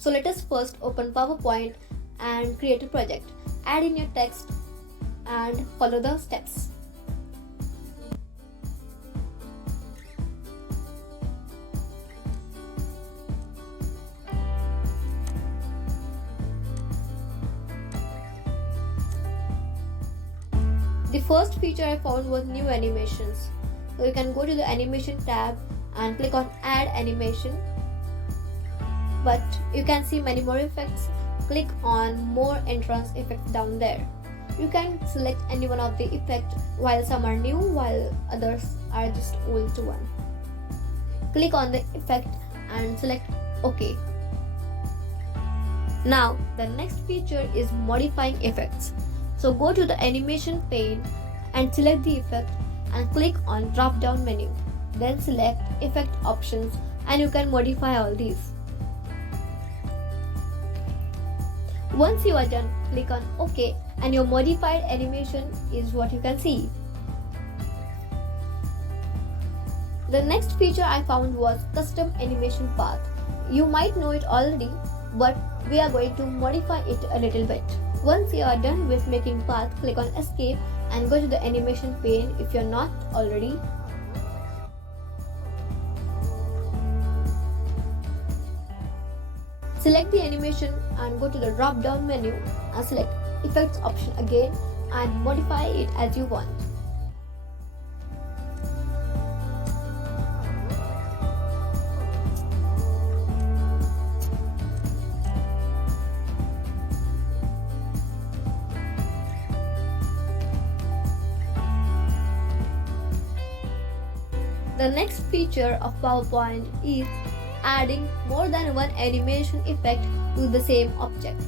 So let us first open PowerPoint and create a project. Add in your text and follow the steps. The first feature I found was new animations. So you can go to the animation tab and click on add animation. But you can see many more effects. Click on more entrance effects down there. You can select any one of the effects, while some are new while others are just old one. Click on the effect and select OK. Now the next feature is modifying effects. So go to the animation pane and select the effect and click on drop down menu. Then select effect options and you can modify all these. Once you are done, click on OK and your modified animation is what you can see. The next feature I found was custom animation path. You might know it already, but we are going to modify it a little bit. Once you are done with making path, click on escape and go to the animation pane if you're not already. Select the animation and go to the drop down menu and select effects option again and modify it as you want. The next feature of PowerPoint is adding more than one animation effect to the same object.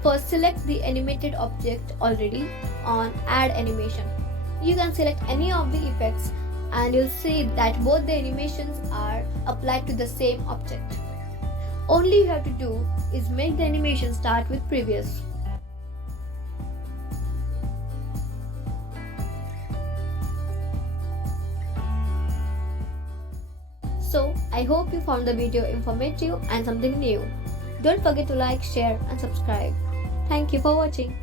First, select the animated object already on Add Animation. You can select any of the effects and you'll see that both the animations are applied to the same object. All you have to do is make the animation start with previous. So, I hope you found the video informative and something new. Don't forget to like, share and subscribe. Thank you for watching.